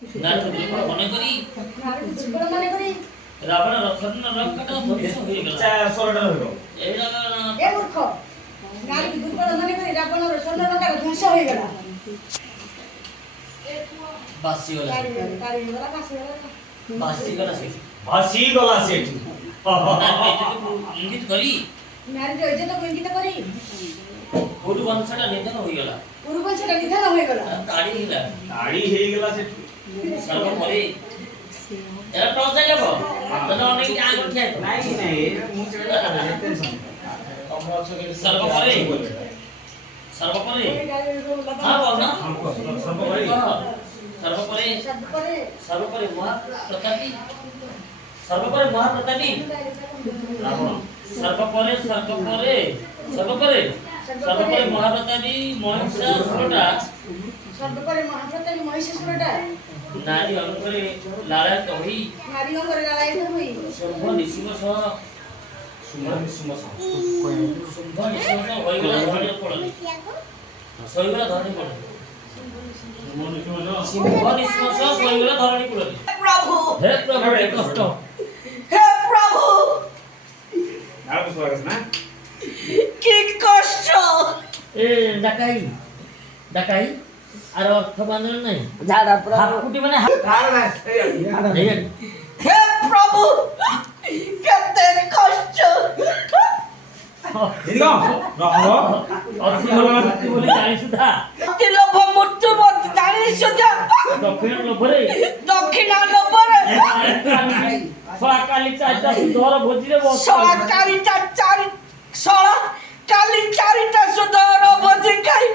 नारद दुर्बल मने करी रावण रक्षण रक्षण ध्वंस होई गेला सोरडा होइलो एडा ए मूर्ख नारद दुर्बल मने करी रावण रक्षण रक्षण ध्वंस होई गेला बासी गला बासी गला सेठी इंगित करी नारद इज्जत को इंगित करी पुरु वंशटा निधन होई गेला पुरु वंशटा निधन होई गेला ताड़ी हेई गेला सेठी सर्व परे एरा टॉस जाइबो तने अनेक आंगुल ठाय नाही नाही मु चेडा टेंशन सर्व परे हां बोल ना सर्व परे महाप्रतापी रावण सर्व परे महाप्रतापी महिषासुरटा नारी अंगरे लालायित होई शुंभ निशुम होई गेला धरणी पड़ली सहीगला धरणी पड़ली शुंभ निशुम होई गेला धरणी पड़ली हे प्रभु हे कष्ट हे प्रभु नाम स्वागत ना की कष्ट ए डकाई आर अर्थ मानल नहीं झाड़ा प्रभु हाकुटी माने हे प्रभु केते कष्ट बोली जानी सुधा अति लोभ मृत्यु मत जानी सुधा दक्षिण लोभरे सोळा काली चारिटा सुधर भोजिरे सोळा काली चारिटा सुधर भोजी खाई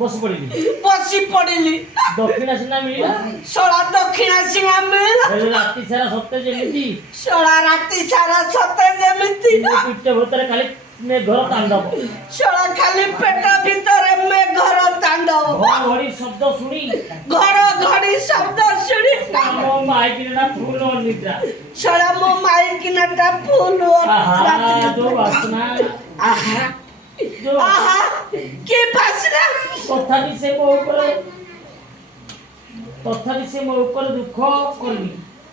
बसी पड़िली दक्षिणा सिना मिलिला सोळा दक्षिणा सिना मिलिला राती सारा सत्य जेमिति सोळा राती सारा सत्य जेमिति पिट्ट भीतर खाली ने घर तांडव सोळा खाली पेट भीतर में घर तांडव घड़ी शब्द सुनी मो माई किना फूल निद्रा सोळा मो माई किना फूल जो वासना आहा की वासना तथापि से मो ऊपर दुख करनी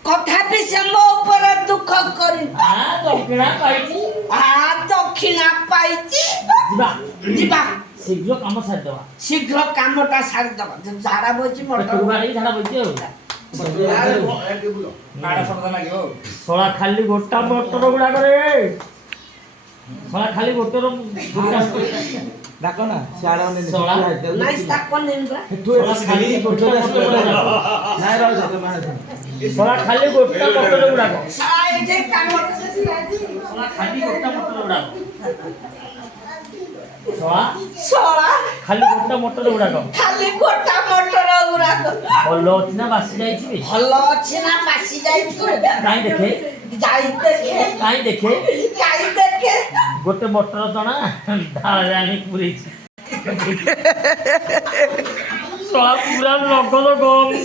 कथापि से मो ऊपर दुख करनी दक्षिणा पाइची जीवा शीघ्र काम सारी दवा शीघ्र कामटा सारी दवा झाड़ा बोची मोटर झाड़ा बोची सोळा खाली गोटा मोटर गुडा करे सोळा खाली गोटर गोटा डाको ना शाळा ने सोळा नाइस ताकन नेमरा सोळा खाली गोटा मोटर गुडा नाही राव जातो माने सोळा खाली गोटा मोटर गुडा साय जे काम सोळा खाली गोटा मोटर गुडा सोळा खाली गोटा मोटर गुडा खाली गोटा मोटर गुडा भलो अछि ना बासी जाईछि भलो अछि ना बासी जाईछि काई देखे काई देखे गोटे मोटर चना ढाल जानी पूरी सोळा पूरा नगद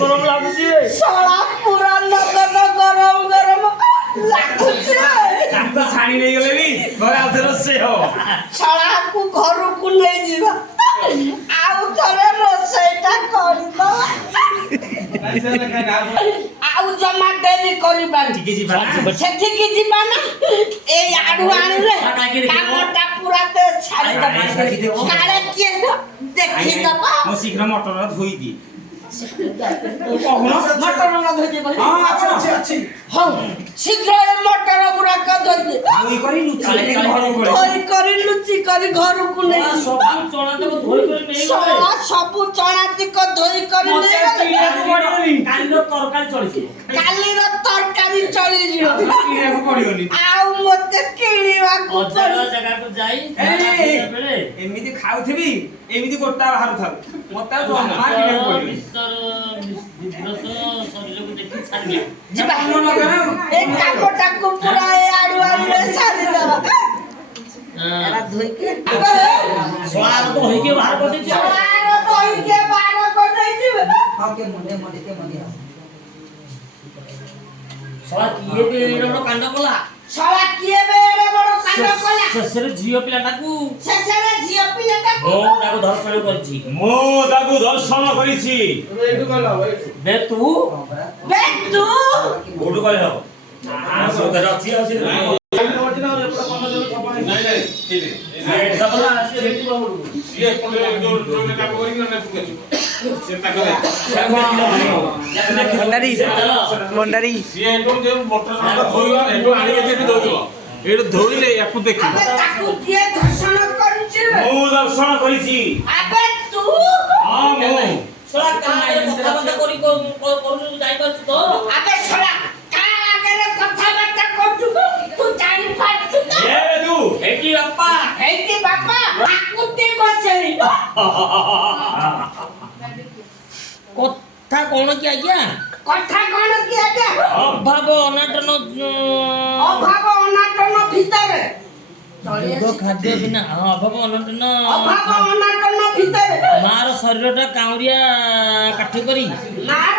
गरम लागुछि सोळा पूरा नगद गरम लागुछि ताको छाणी नै गेले भी घर आउथर से हो सोळा को घर को नै जीवा आउ थरे रोसेटा करबो आउ जमा देरी करबा ठीक जी सेठी की जीवा ना ए आडू आनिले कामटा पूरा ते छाड़ी दबा काले के देखि दबा मो शीघ्र मोटर धोई दी मोटर न धोई दे हां अच्छी हां शीघ्र ए मोटर पूरा क धोई दे धोई करी लुची करी घर को नै सब चना तक धोई कर नै सोळा सब चना तक धोई करी नै काली तरकारी चली काली रो तरकारी चली जियो किने को पड़ियोनी आउ मते किणीवा को जगह को जाई बेले एमिति खाउथबी एमिति गोटा बाहर थाउ मते जमा किने को पड़ियोनी विद्रस शरीर को देखि छाड़ दिया जीवा एक कामटा को पूरा ए आडू आडू सारी दबा एरा धोई के सोळा तो होई के बाहर कर दे सोळा तो होई के बाहर कर दे हां के मुंडे के मने सोळा किए बे एडो कांड कला सोळा किए बे एडो बड़ कांड कला शेषरे झियो पिलाटाकू शेषरे झियो पिलाटा ओ ताको दर्शन करछि ମୁଁ ତାକୁ ଦର୍ଶନ କରିଛି। बे तू କୋଉଠୁ କହିଲ? ସତରେ ଅଛି ଅଛି ଭଣ୍ଡାରୀ ଏଇଠୁ ଧୋଇଲେ ୟାକୁ ଦେଖି ଆବେ ତାକୁ କିଏ ଦର୍ଶନ କରିଛି ମୁଁ ଦର୍ଶନ କରିଛି। ଆବେ ତୁ ହଁ ମୁଁ सोला कागरे कथा बंदा करी करू जाई पाछु तो आगे छोड़ा का आगे कथा बात करछु तू जानि पाछु तो ଏ ତୁ एकी अप्पा हेती बापा आकुति बसई कथा कोन की आज्ञा कथा कोन की आगे अभाव अनाटन अभाव अनाटन भीतर दुध खाद्य बिना अभाव अनाटन अभाव अनाटन भीतर मार शरीरटा काउरिया काठी करी मार